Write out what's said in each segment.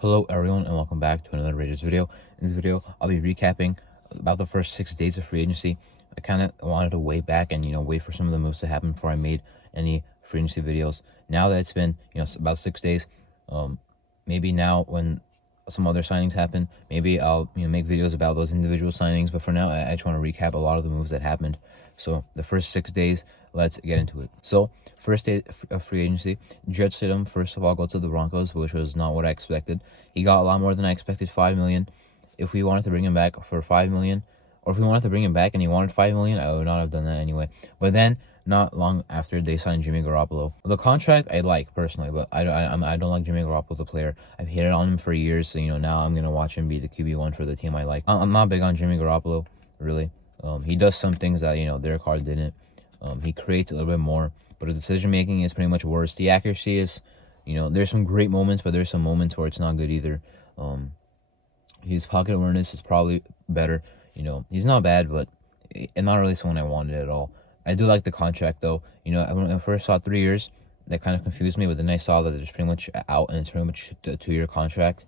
Hello everyone and welcome back to another Raiders video. In this video, I'll be recapping about the first 6 days of free agency. I kind of wanted to wait back and, wait for some of the moves to happen before I made any free agency videos. Now that it's been, about 6 days, maybe now when some other signings happen, maybe I'll, make videos about those individual signings. But for now, I just want to recap a lot of the moves that happened. So the first 6 days, let's get into it. So first day of free agency, Judge Stidham, first of all, go to the Broncos, which was not what I expected. He got a lot more than I expected, $5 million. If we wanted to bring him back for $5 million, or if we wanted to bring him back and he wanted $5 million, I would not have done that anyway. But then, not long after, they signed Jimmy Garoppolo. The contract I like personally, but I don't like Jimmy Garoppolo, the player. I've hated on him for years, so now I'm gonna watch him be the QB1 for the team I like. I'm not big on Jimmy Garoppolo, really. He does some things that Derek Carr didn't. He creates a little bit more, but the decision making is pretty much worse. The accuracy is, there's some great moments, but there's some moments where it's not good either. His pocket awareness is probably better. He's not bad, but not really someone I wanted at all. I do like the contract though. When I first saw 3 years, that kind of confused me, but then I saw that it's pretty much out and it's pretty much a 2-year contract,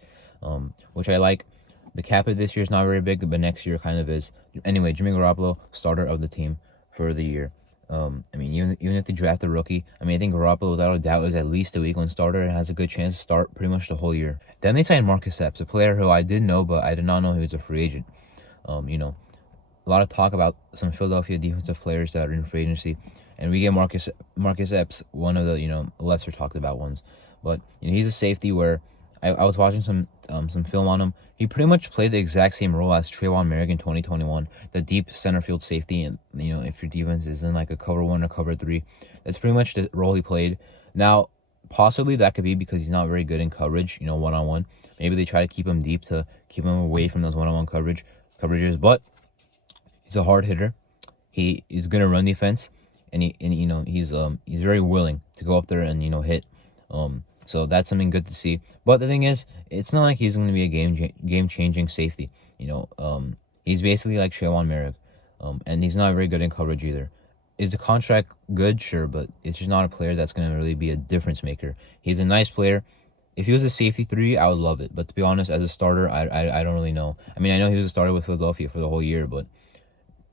which I like. The cap of this year is not very big, but next year kind of is. Anyway, Jimmy Garoppolo, starter of the team for the year. Even if they draft a rookie, I think Garoppolo, without a doubt, is at least a week one starter and has a good chance to start pretty much the whole year. Then they signed Marcus Epps, a player who I did know, but I did not know he was a free agent. A lot of talk about some Philadelphia defensive players that are in free agency, and we get Marcus Epps, one of the lesser talked about ones. But he's a safety where I was watching some film on him. He pretty much played the exact same role as Trayvon Merrick in 2021, the deep center field safety. And if your defense is in like a cover 1 or cover 3, that's pretty much the role he played. Now, possibly that could be because he's not very good in coverage, one-on-one. Maybe they try to keep him deep to keep him away from those one-on-one coverages. But he's a hard hitter. He is gonna run defense, and he's very willing to go up there and hit. So that's something good to see. But the thing is, it's not like he's going to be a game-changing safety. He's basically like Trayvon Merrick, and he's not very good in coverage either. Is the contract good? Sure, but it's just not a player that's going to really be a difference maker. He's a nice player. If he was a safety 3, I would love it. But to be honest, as a starter, I don't really know. I know he was a starter with Philadelphia for the whole year, but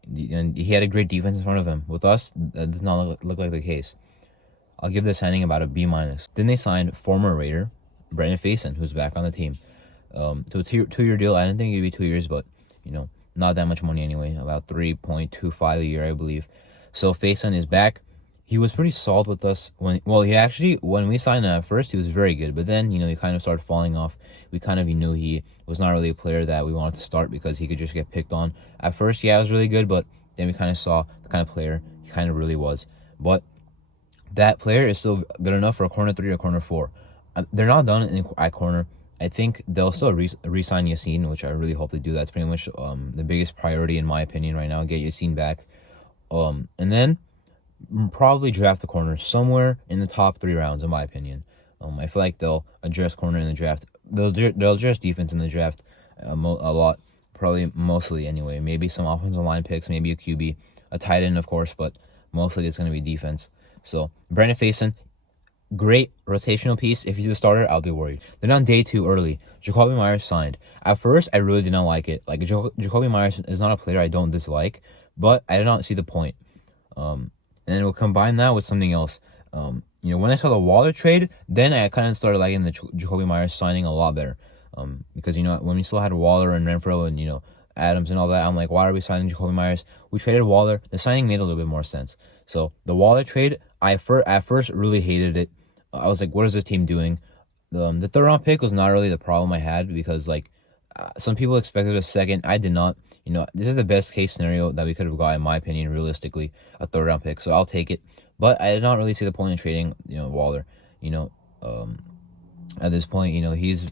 and he had a great defense in front of him. With us, that does not look like the case. I'll give this signing about a B-. Then they signed former Raider Brandon Facyson, who's back on the team, to a two-year deal. I didn't think it'd be 2 years, but not that much money anyway. About 3.25 a year, I believe. So Facyson is back. He was pretty solid with us when we signed him at first, he was very good, but then he kind of started falling off. We kind of knew he was not really a player that we wanted to start because he could just get picked on. At first, yeah, it was really good, but then we kind of saw the kind of player he kind of really was. But that player is still good enough for a corner 3 or corner 4. They're not done at corner. I think they'll still re-sign Yassine, which I really hope they do. That's pretty much the biggest priority in my opinion right now. Get Yassine back, and then probably draft the corner somewhere in the top 3 rounds, in my opinion. I feel like they'll address corner in the draft. They'll address defense in the draft a lot, probably mostly anyway. Maybe some offensive line picks, maybe a QB, a tight end, of course, but mostly it's going to be defense. So Brandon Facyson, great rotational piece. If he's a starter, I'll be worried. Then on day 2 early, Jakobi Meyers signed. At first, I really did not like it. Like Jakobi Meyers is not a player I don't dislike, but I did not see the point. And then we'll combine that with something else. When I saw the Waller trade, then I kind of started liking the Jakobi Meyers signing a lot better. Because when we still had Waller and Renfro and Adams and all that, I'm like, why are we signing Jakobi Meyers? We traded Waller. The signing made a little bit more sense. So the Waller trade, at first really hated it. I was like, what is this team doing? The third round pick was not really the problem I had because some people expected a second. I did not. This is the best case scenario that we could have got, in my opinion, realistically, a third round pick. So I'll take it. But I did not really see the point in trading, Waller. At this point, he's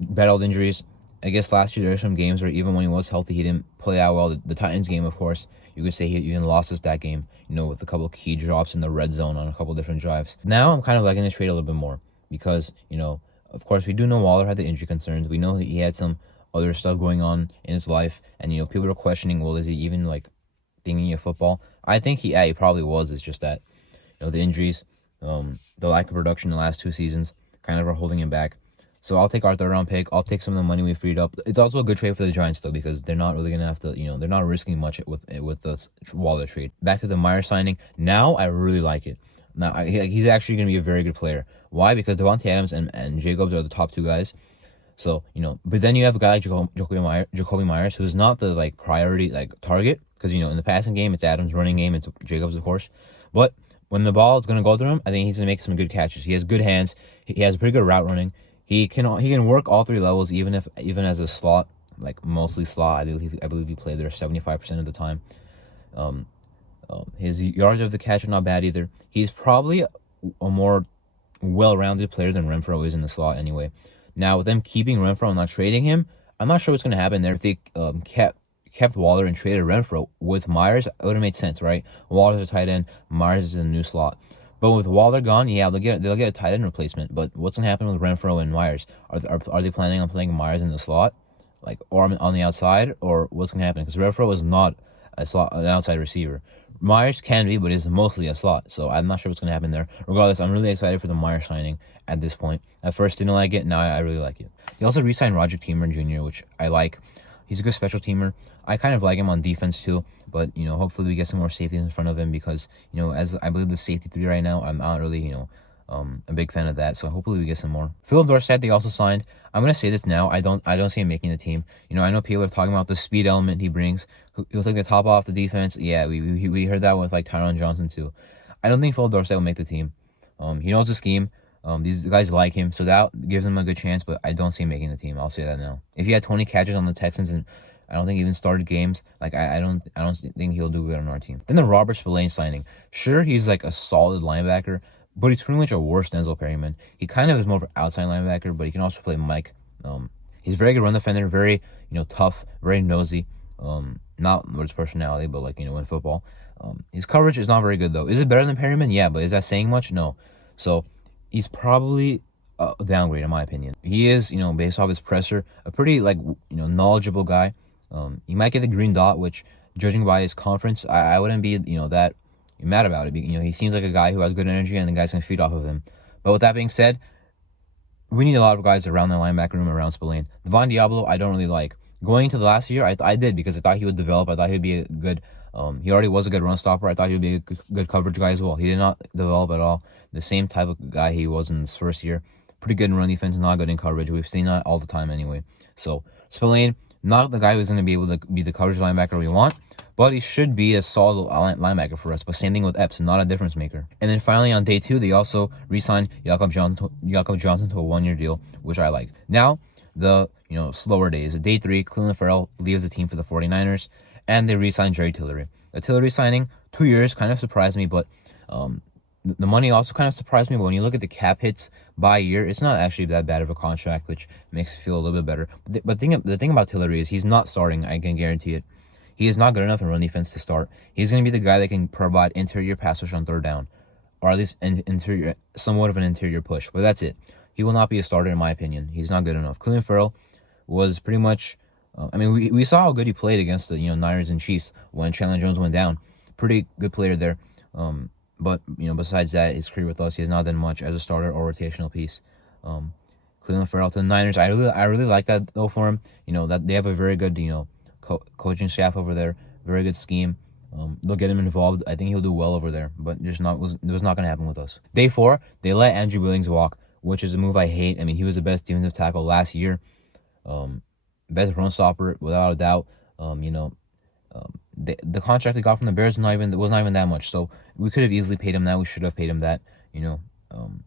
battled injuries. I guess last year there were some games where even when he was healthy, he didn't play out well. The Titans game, of course, you could say he even lost us that game, with a couple of key drops in the red zone on a couple of different drives. Now I'm kind of liking this trade a little bit more because, of course, we do know Waller had the injury concerns. We know he had some other stuff going on in his life, and people are questioning, well, is he even thinking of football? I think he probably was. It's just that the injuries, the lack of production in the last 2 seasons kind of are holding him back. So I'll take our third round pick. I'll take some of the money we freed up. It's also a good trade for the Giants though, because they're not really gonna have to, they're not risking much with the Waller trade. Back to the Myers signing. Now I really like it. Now he's actually gonna be a very good player. Why? Because Devontae Adams and Jacobs are the top two guys. So but then you have a guy like Jacoby Myers, who's not the like priority like target, because in the passing game it's Adams, running game it's Jacobs of course, but when the ball is gonna go through him, I think he's gonna make some good catches. He has good hands. He has pretty good route running. He can work all three levels, even as a slot, like mostly slot. I believe he played there 75% of the time. His yards of the catch are not bad either. He's probably a more well-rounded player than Renfrow is in the slot anyway. Now with them keeping Renfrow and not trading him, I'm not sure what's going to happen there. If they kept Waller and traded Renfrow with Myers, it would have made sense, right? Waller's a tight end, Myers is a new slot. But with Waller gone, yeah, they'll get a tight end replacement. But what's gonna happen with Renfrow and Myers? Are they planning on playing Myers in the slot, like, or on the outside, or what's gonna happen? Because Renfrow is not an outside receiver. Myers can be, but is mostly a slot. So I'm not sure what's gonna happen there. Regardless, I'm really excited for the Myers signing at this point. At first, didn't like it. Now I really like it. They also re-signed Roger Teamer Jr., which I like. He's a good special teamer. I kind of like him on defense too, but hopefully we get some more safeties in front of him, because as I believe the safety 3 right now, I'm not really a big fan of that. So hopefully we get some more. Philip Dorsett they also signed. I'm gonna say this now. I don't see him making the team. I know people are talking about the speed element he brings. He'll take the top off the defense. Yeah, we heard that with like Tyron Johnson too. I don't think Philip Dorsett will make the team. He knows the scheme. These guys like him, so that gives him a good chance, but I don't see him making the team. I'll say that now. If he had 20 catches on the Texans and I don't think he even started games, like I don't think he'll do good on our team. Then the Robert Spillane signing. Sure, he's like a solid linebacker, but he's pretty much a worse Denzel Perryman. He kind of is more of an outside linebacker, but he can also play Mike. He's a very good run defender, very tough, very nosy. Not with his personality, but like in football. His coverage is not very good though. Is it better than Perryman? Yeah, but is that saying much? No. So he's probably a downgrade in my opinion. He is, based off his presser, a pretty knowledgeable guy. He might get the green dot, which judging by his conference, I wouldn't be that mad about it. He seems like a guy who has good energy and the guys can feed off of him. But with that being said, we need a lot of guys around the linebacker room around Spillane. Devon Diablo, I don't really like. Going into the last year, I did, because I thought he would develop. I thought he'd be a good. He already was a good run stopper. I thought he would be a good coverage guy as well. He did not develop at all. The same type of guy he was in his first year. Pretty good in run defense, not good in coverage. We've seen that all the time anyway. So Spillane, not the guy who's going to be able to be the coverage linebacker we want, but he should be a solid linebacker for us. But same thing with Epps, not a difference maker. And then finally on day 2, they also re-signed Jakob Johnson to a 1-year deal, which I liked. Now, the slower days. Day 3, Clelin Ferrell leaves the team for the 49ers, and they re-signed Jerry Tillery. The Tillery signing, 2 years, kind of surprised me, but the money also kind of surprised me. But when you look at the cap hits by year, it's not actually that bad of a contract, which makes me feel a little bit better. But the thing about Tillery is he's not starting. I can guarantee it. He is not good enough in run defense to start. He's going to be the guy that can provide interior pass rush on third down, or at least somewhat of an interior push. But that's it. He will not be a starter in my opinion. He's not good enough. Clelin Ferrell was pretty much. We saw how good he played against the Niners and Chiefs when Chandler Jones went down. Pretty good player there. But besides that, his career with us, he has not done much as a starter or rotational piece. Clelin Ferrell to the Niners, I really like that though for him. That they have a very good coaching staff over there, very good scheme. They'll get him involved. I think he'll do well over there, but it was not going to happen with us. Day 4, they let Andrew Billings walk, which is a move I hate. He was the best defensive tackle last year, best run stopper without a doubt. The contract they got from the Bears was not even that much, so we could have easily paid him that. We should have paid him that.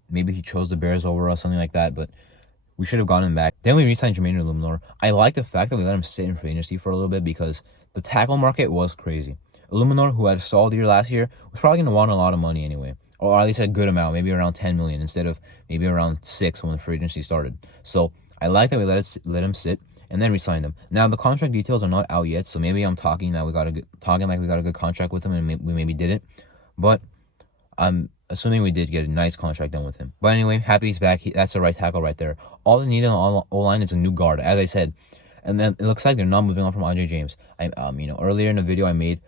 Maybe he chose the Bears over us, something like that, but we should have gotten him back. Then we re-signed Jermaine Illuminor. I like the fact that we let him sit in free agency for a little bit, because the tackle market was crazy. Illuminor, who had a solid year last year, was probably going to want a lot of money anyway, or at least a good amount, maybe around $10 million instead of maybe around $6 million when the free agency started. So I like that we let him sit and then re-signed him. Now the contract details are not out yet, so maybe I'm talking like we got a good contract with him, and we maybe didn't, but I'm assuming we did get a nice contract done with him. But anyway, happy he's back. That's the right tackle right there. All they need on the O-line is a new guard, as I said. And then it looks like they're not moving on from Andre James. Earlier in the video I made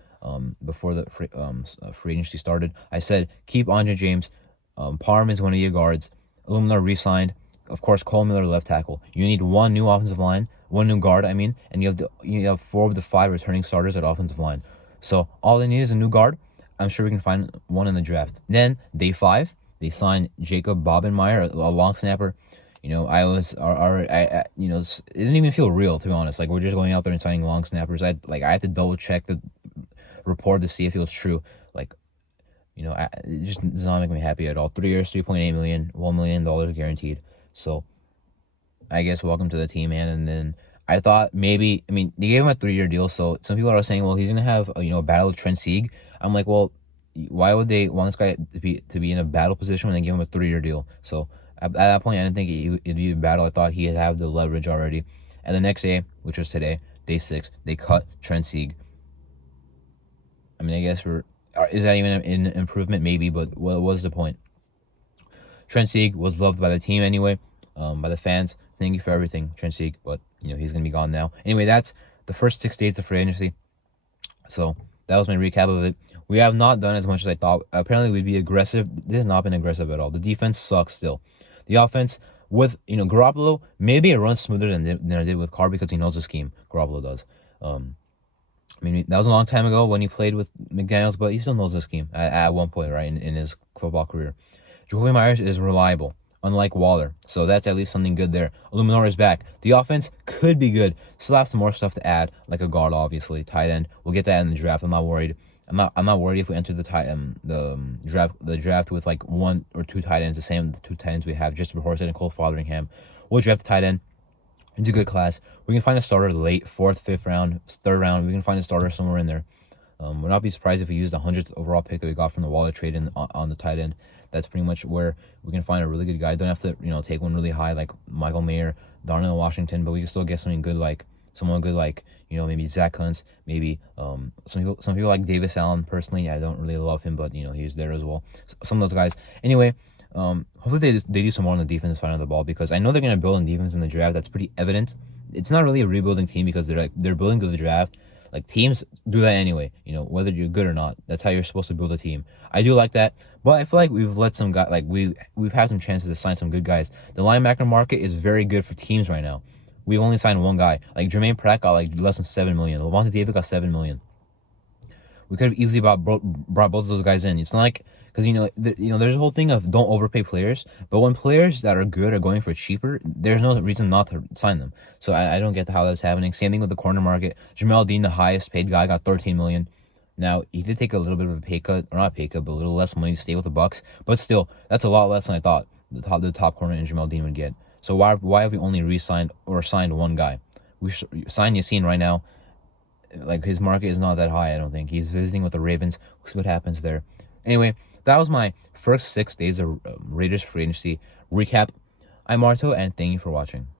before the free agency started, I said keep Andre James. Parham is one of your guards. Illuminor re-signed. of course, Cole Miller left tackle. You need one new offensive line, one new guard, I mean, and you have 4 of the 5 returning starters at offensive line. So all they need is a new guard. I'm sure we can find one in the draft. Then day 5, they signed Jacob Bobenmeyer, a long snapper. You know, it didn't even feel real, to be honest. Like, we're just going out there and signing long snappers. I had to double check the report to see if it was true. Like, you know, it just does not make me happy at all. 3 years, $3.8 million, $1 million guaranteed. So, I guess welcome to the team, man. And then I thought maybe, I mean, they gave him a 3-year deal. So some people are saying, well, he's gonna have a battle with Trent Sieg. I'm like, well, why would they want this guy to be in a battle position when they give him a 3-year deal? So at that point, I didn't think it'd be a battle. I thought he'd have the leverage already. And the next day, which was today, day 6, they cut Trent Sieg. I mean, I guess is that even an improvement? Maybe, but what was the point? Trent Sieg was loved by the team anyway, by the fans. Thank you for everything, Trent Sieg, but he's gonna be gone now. Anyway, that's the first 6 days of free agency. So that was my recap of it. We have not done as much as I thought. Apparently, we'd be aggressive. This has not been aggressive at all. The defense sucks still. The offense with Garoppolo, maybe it runs smoother than I did with Carr because he knows the scheme. Garoppolo does. I mean, that was a long time ago when he played with McDaniels, but he still knows the scheme at one point, right, in his football career. Jacoby Myers is reliable, unlike Waller, so that's at least something good there. Illuminor is back. The offense could be good. Still have some more stuff to add, like a guard, obviously, tight end. We'll get that in the draft. I'm not worried. I'm not worried if we enter the draft with like 1 or 2 tight ends, the same 2 tight ends we have, Justin Horsett and Cole Fotheringham. We'll draft the tight end. It's a good class. We can find a starter late, 4th, 5th round, 3rd round. We can find a starter somewhere in there. Would not be surprised if we use the 100th overall pick that we got from the Waller trade on the tight end. That's pretty much where we can find a really good guy. Don't have to take one really high like Michael Mayer, Darnell Washington, but we can still get someone good like maybe Zach Kuntz, maybe some people like Davis Allen. Personally, I don't really love him, but he's there as well. Some of those guys. Anyway, hopefully they do some more on the defensive side of the ball, because I know they're gonna build on defense in the draft. That's pretty evident. It's not really a rebuilding team because they're building to the draft. Like, teams do that anyway, whether you're good or not. That's how you're supposed to build a team. I do like that, but I feel like we've let some guys, like we've had some chances to sign some good guys. The linebacker market is very good for teams right now. We've only signed one guy. Like, Jermaine Pratt got like less than $7 million. Levante David got $7 million. We could have easily brought both of those guys in. It's not like, because there's a whole thing of don't overpay players, but when players that are good are going for cheaper, there's no reason not to sign them. So I don't get how that's happening. Same thing with the corner market. Jamel Dean, the highest paid guy, got $13 million. Now, he did take a little bit of a pay cut, or not a pay cut, but a little less money to stay with the Bucks. But still, that's a lot less than I thought the top corner in Jamel Dean would get. So why have we only re-signed or signed one guy? We should sign Yassine right now. Like, his market is not that high, I don't think. He's visiting with the Ravens. We'll see what happens there. Anyway, that was my first 6 days of Raiders free agency recap. I'm Marto, and thank you for watching.